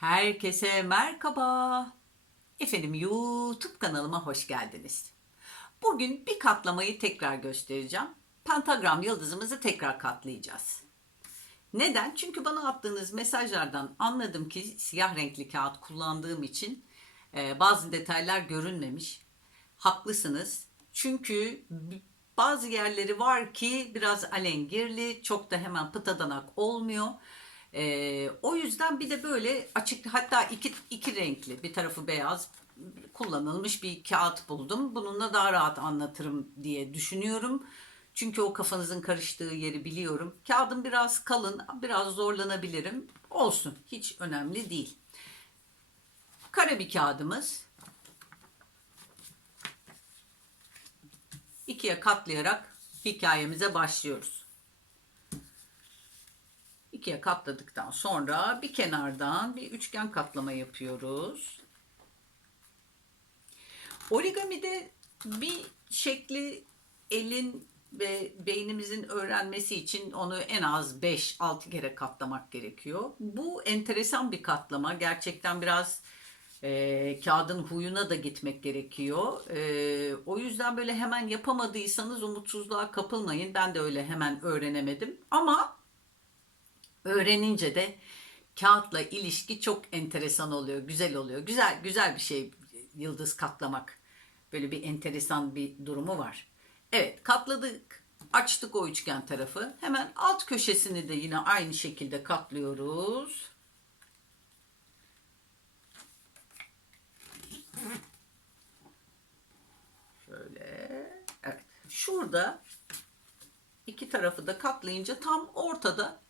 Herkese merhaba. Efendim YouTube kanalıma hoş geldiniz. Bugün bir katlamayı tekrar göstereceğim. Pentagram yıldızımızı tekrar katlayacağız. Neden? Çünkü bana attığınız mesajlardan anladım ki siyah renkli kağıt kullandığım için e, bazı detaylar görünmemiş. Haklısınız. Çünkü bazı yerleri var ki biraz alengirli, çok da hemen pıtadanak olmuyor. E, o yüzden bir de böyle açık hatta iki, iki renkli bir tarafı beyaz kullanılmış bir kağıt buldum. Bununla daha rahat anlatırım diye düşünüyorum. Çünkü o kafanızın karıştığı yeri biliyorum. Kağıdım biraz kalın, biraz zorlanabilirim. Olsun, hiç önemli değil. Kare bir kağıdımız. İkiye katlayarak hikayemize başlıyoruz. İkiye katladıktan sonra bir kenardan bir üçgen katlama yapıyoruz. Origami'de bir şekli elin ve beynimizin öğrenmesi için onu en az 5-6 kere katlamak gerekiyor. Bu enteresan bir katlama. Gerçekten biraz e, kağıdın huyuna da gitmek gerekiyor. E, o yüzden böyle hemen yapamadıysanız umutsuzluğa kapılmayın. Ben de öyle hemen öğrenemedim. Ama öğrenince de kağıtla ilişki çok enteresan oluyor, güzel oluyor. Güzel güzel bir şey yıldız katlamak. Böyle bir enteresan bir durumu var. Evet, katladık. Açtık o üçgen tarafı. Hemen alt köşesini de yine aynı şekilde katlıyoruz. Şöyle. Evet. Şurada iki tarafı da katlayınca tam ortada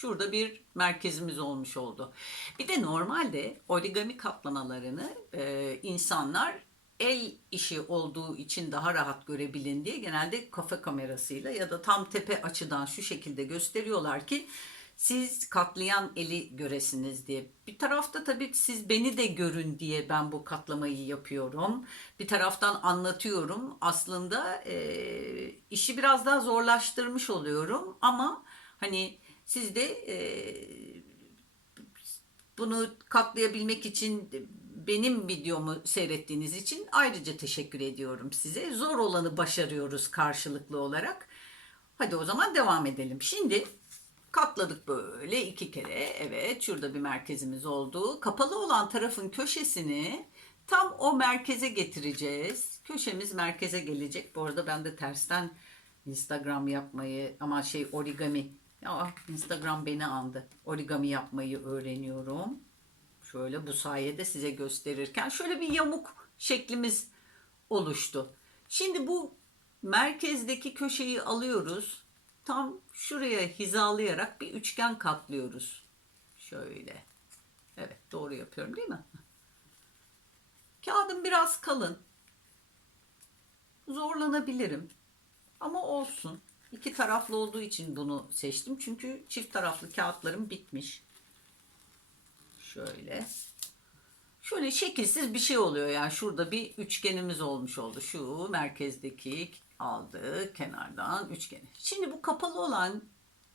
Şurada bir merkezimiz olmuş oldu. Bir de normalde origami katlamalarını e, insanlar el işi olduğu için daha rahat görebilin diye genelde kafa kamerasıyla ya da tam tepe açıdan şu şekilde gösteriyorlar ki siz katlayan eli göresiniz diye. Bir tarafta tabii siz beni de görün diye ben bu katlamayı yapıyorum. Bir taraftan anlatıyorum. Aslında e, işi biraz daha zorlaştırmış oluyorum ama hani siz de e, bunu katlayabilmek için benim videomu seyrettiğiniz için ayrıca teşekkür ediyorum size. Zor olanı başarıyoruz karşılıklı olarak. Hadi o zaman devam edelim. Şimdi katladık böyle iki kere. Evet şurada bir merkezimiz oldu. Kapalı olan tarafın köşesini tam o merkeze getireceğiz. Köşemiz merkeze gelecek. Bu arada ben de tersten Instagram yapmayı ama şey origami ya Instagram beni andı. Origami yapmayı öğreniyorum. Şöyle bu sayede size gösterirken şöyle bir yamuk şeklimiz oluştu. Şimdi bu merkezdeki köşeyi alıyoruz. Tam şuraya hizalayarak bir üçgen katlıyoruz. Şöyle. Evet doğru yapıyorum değil mi? Kağıdım biraz kalın. Zorlanabilirim. Ama olsun. İki taraflı olduğu için bunu seçtim. Çünkü çift taraflı kağıtlarım bitmiş. Şöyle. Şöyle şekilsiz bir şey oluyor. Yani şurada bir üçgenimiz olmuş oldu. Şu merkezdeki aldı kenardan üçgeni. Şimdi bu kapalı olan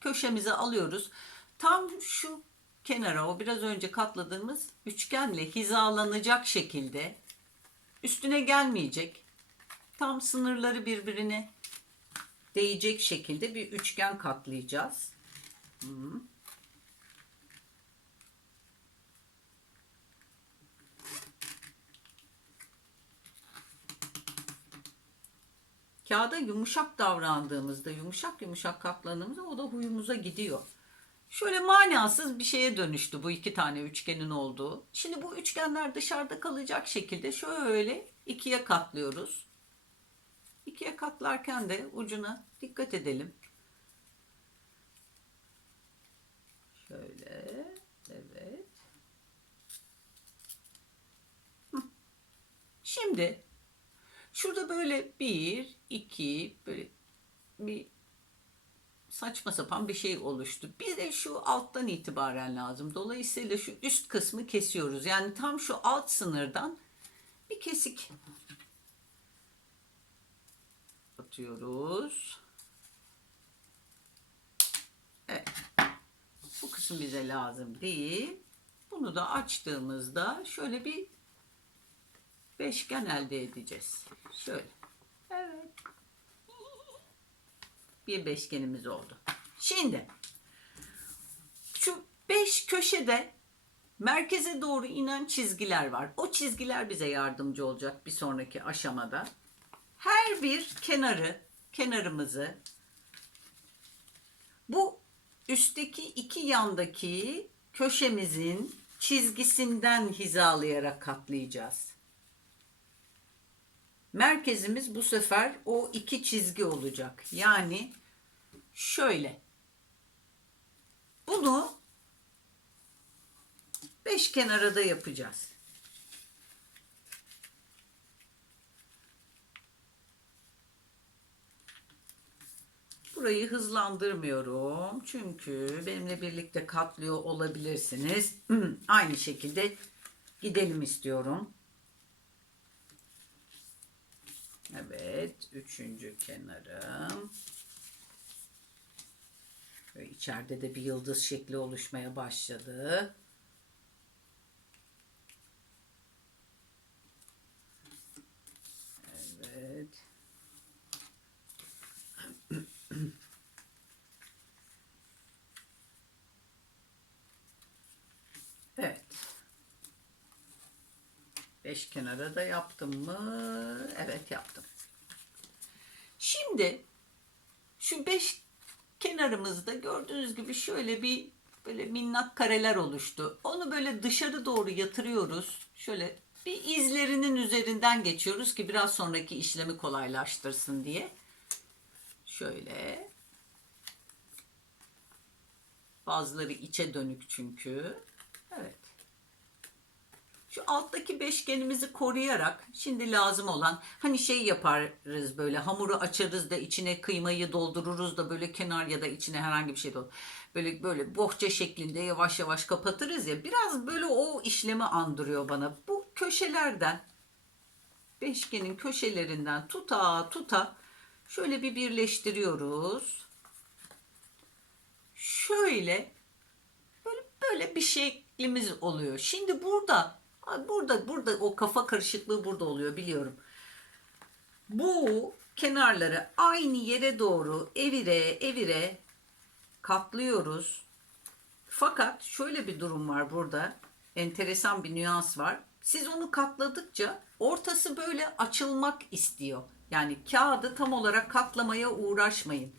köşemizi alıyoruz. Tam şu kenara o biraz önce katladığımız üçgenle hizalanacak şekilde üstüne gelmeyecek. Tam sınırları birbirine değecek şekilde bir üçgen katlayacağız. Hı. Kağıda yumuşak davrandığımızda, yumuşak yumuşak katlandığımızda o da huyumuza gidiyor. Şöyle manasız bir şeye dönüştü bu iki tane üçgenin olduğu. Şimdi bu üçgenler dışarıda kalacak şekilde şöyle ikiye katlıyoruz. İkiye katlarken de ucuna dikkat edelim. Şöyle, evet. Şimdi şurada böyle bir, iki, böyle bir saçma sapan bir şey oluştu. Bize şu alttan itibaren lazım. Dolayısıyla şu üst kısmı kesiyoruz. Yani tam şu alt sınırdan bir kesik atıyoruz. Evet. Bu kısım bize lazım değil. Bunu da açtığımızda şöyle bir beşgen elde edeceğiz. Şöyle. Evet. Bir beşgenimiz oldu. Şimdi şu beş köşede merkeze doğru inen çizgiler var. O çizgiler bize yardımcı olacak bir sonraki aşamada. Her bir kenarı, kenarımızı bu üstteki iki yandaki köşemizin çizgisinden hizalayarak katlayacağız. Merkezimiz bu sefer o iki çizgi olacak. Yani şöyle. Bunu beş kenara da yapacağız. Burayı hızlandırmıyorum. Çünkü benimle birlikte katlıyor olabilirsiniz. Aynı şekilde gidelim istiyorum. Evet. Üçüncü kenarım. Ve içeride de bir yıldız şekli oluşmaya başladı. Evet. Evet. Beş kenara da yaptım mı? Evet yaptım. Şimdi şu beş kenarımızda gördüğünüz gibi şöyle bir böyle minnak kareler oluştu. Onu böyle dışarı doğru yatırıyoruz. Şöyle bir izlerinin üzerinden geçiyoruz ki biraz sonraki işlemi kolaylaştırsın diye. Şöyle. Bazıları içe dönük çünkü. Şu alttaki beşgenimizi koruyarak şimdi lazım olan hani şey yaparız böyle hamuru açarız da içine kıymayı doldururuz da böyle kenar ya da içine herhangi bir şey doldur. Böyle böyle bohça şeklinde yavaş yavaş kapatırız ya biraz böyle o işlemi andırıyor bana. Bu köşelerden beşgenin köşelerinden tuta tuta şöyle bir birleştiriyoruz. Şöyle böyle böyle bir şeklimiz oluyor. Şimdi burada burada burada o kafa karışıklığı burada oluyor biliyorum. Bu kenarları aynı yere doğru evire evire katlıyoruz. Fakat şöyle bir durum var burada. Enteresan bir nüans var. Siz onu katladıkça ortası böyle açılmak istiyor. Yani kağıdı tam olarak katlamaya uğraşmayın.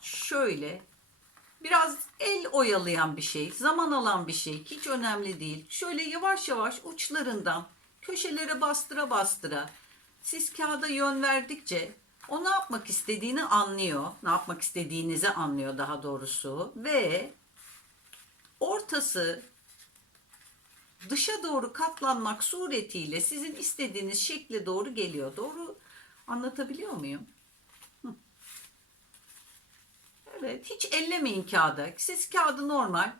Şöyle biraz el oyalayan bir şey, zaman alan bir şey, hiç önemli değil. Şöyle yavaş yavaş uçlarından köşelere bastıra bastıra siz kağıda yön verdikçe o ne yapmak istediğini anlıyor. Ne yapmak istediğinizi anlıyor daha doğrusu ve ortası dışa doğru katlanmak suretiyle sizin istediğiniz şekle doğru geliyor. Doğru anlatabiliyor muyum? Evet, hiç ellemeyin kağıdı. Siz kağıdı normal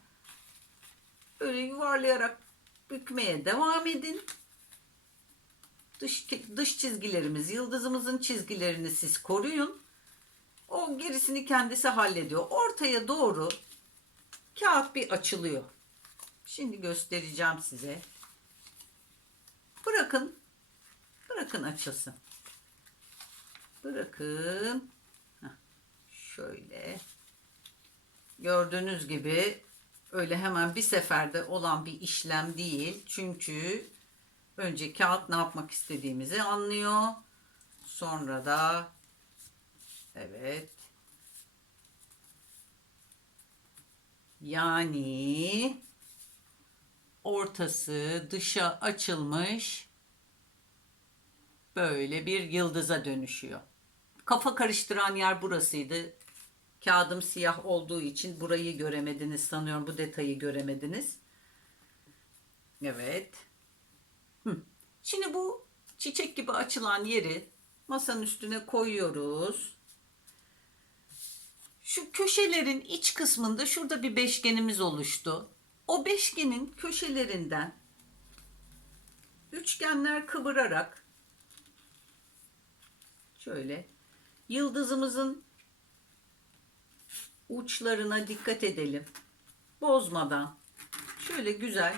böyle yuvarlayarak bükmeye devam edin. Dış, dış çizgilerimiz, yıldızımızın çizgilerini siz koruyun. O gerisini kendisi hallediyor. Ortaya doğru kağıt bir açılıyor. Şimdi göstereceğim size. Bırakın. Bırakın açılsın. Bırakın. Heh, şöyle. Gördüğünüz gibi öyle hemen bir seferde olan bir işlem değil. Çünkü önce kağıt ne yapmak istediğimizi anlıyor. Sonra da evet yani ortası dışa açılmış böyle bir yıldıza dönüşüyor. Kafa karıştıran yer burasıydı. Kağıdım siyah olduğu için burayı göremediniz sanıyorum. Bu detayı göremediniz. Evet. Şimdi bu çiçek gibi açılan yeri masanın üstüne koyuyoruz. Şu köşelerin iç kısmında şurada bir beşgenimiz oluştu. O beşgenin köşelerinden üçgenler kıvırarak şöyle yıldızımızın uçlarına dikkat edelim. bozmadan şöyle güzel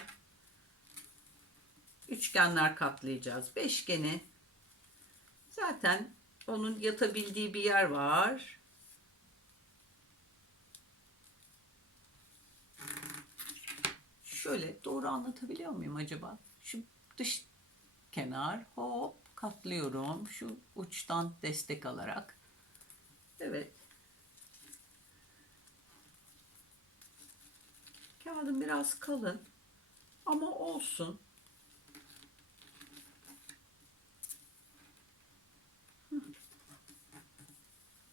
üçgenler katlayacağız. Beşgeni zaten onun yatabildiği bir yer var. Şöyle doğru anlatabiliyor muyum acaba? Şu dış kenar hop katlıyorum. Şu uçtan destek alarak. Evet. Kağıdım biraz kalın ama olsun.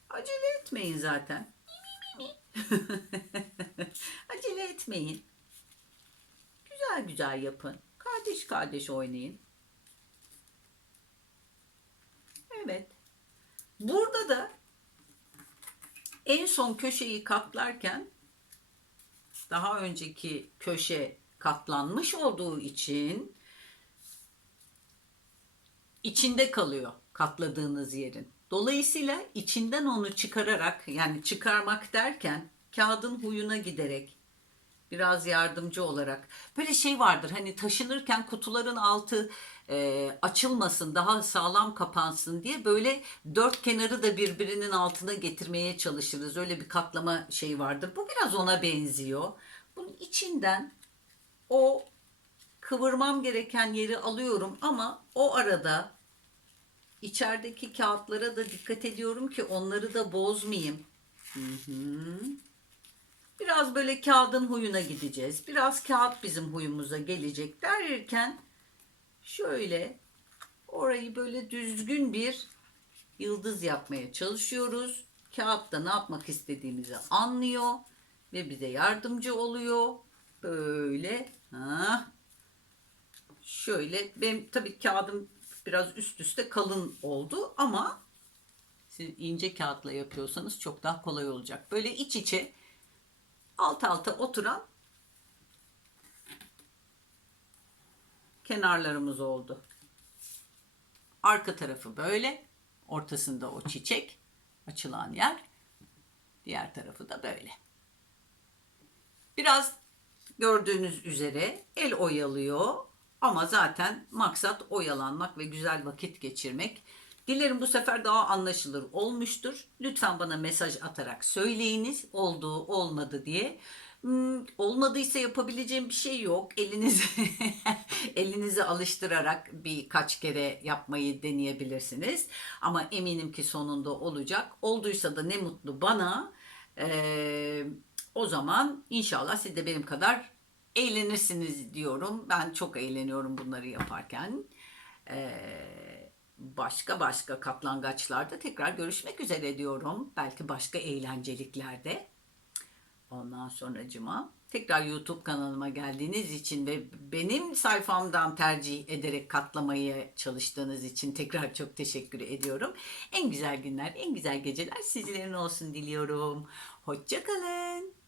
Acele etmeyin zaten. Acele etmeyin. Güzel güzel yapın. Kardeş kardeş oynayın. Evet. Burada da en son köşeyi katlarken daha önceki köşe katlanmış olduğu için içinde kalıyor katladığınız yerin. Dolayısıyla içinden onu çıkararak yani çıkarmak derken kağıdın huyuna giderek biraz yardımcı olarak böyle şey vardır hani taşınırken kutuların altı e, açılmasın daha sağlam kapansın diye böyle dört kenarı da birbirinin altına getirmeye çalışırız öyle bir katlama şey vardır bu biraz ona benziyor bunun içinden o kıvırmam gereken yeri alıyorum ama o arada içerideki kağıtlara da dikkat ediyorum ki onları da bozmayayım. Hı hı. Biraz böyle kağıdın huyuna gideceğiz. Biraz kağıt bizim huyumuza gelecek derken şöyle orayı böyle düzgün bir yıldız yapmaya çalışıyoruz. Kağıt da ne yapmak istediğimizi anlıyor ve bize yardımcı oluyor. Böyle ha. Şöyle benim tabii kağıdım biraz üst üste kalın oldu ama siz ince kağıtla yapıyorsanız çok daha kolay olacak. Böyle iç içe alt alta oturan kenarlarımız oldu. Arka tarafı böyle. Ortasında o çiçek açılan yer. Diğer tarafı da böyle. Biraz gördüğünüz üzere el oyalıyor ama zaten maksat oyalanmak ve güzel vakit geçirmek. Dilerim bu sefer daha anlaşılır olmuştur. Lütfen bana mesaj atarak söyleyiniz oldu olmadı diye. Hmm, olmadıysa yapabileceğim bir şey yok. Elinizi elinizi alıştırarak birkaç kere yapmayı deneyebilirsiniz. Ama eminim ki sonunda olacak. Olduysa da ne mutlu bana. Ee, o zaman inşallah siz de benim kadar eğlenirsiniz diyorum. Ben çok eğleniyorum bunları yaparken. Ee, başka başka katlangaçlarda tekrar görüşmek üzere diyorum. Belki başka eğlenceliklerde. Ondan sonracıma tekrar YouTube kanalıma geldiğiniz için ve benim sayfamdan tercih ederek katlamayı çalıştığınız için tekrar çok teşekkür ediyorum. En güzel günler, en güzel geceler sizlerin olsun diliyorum. Hoşçakalın.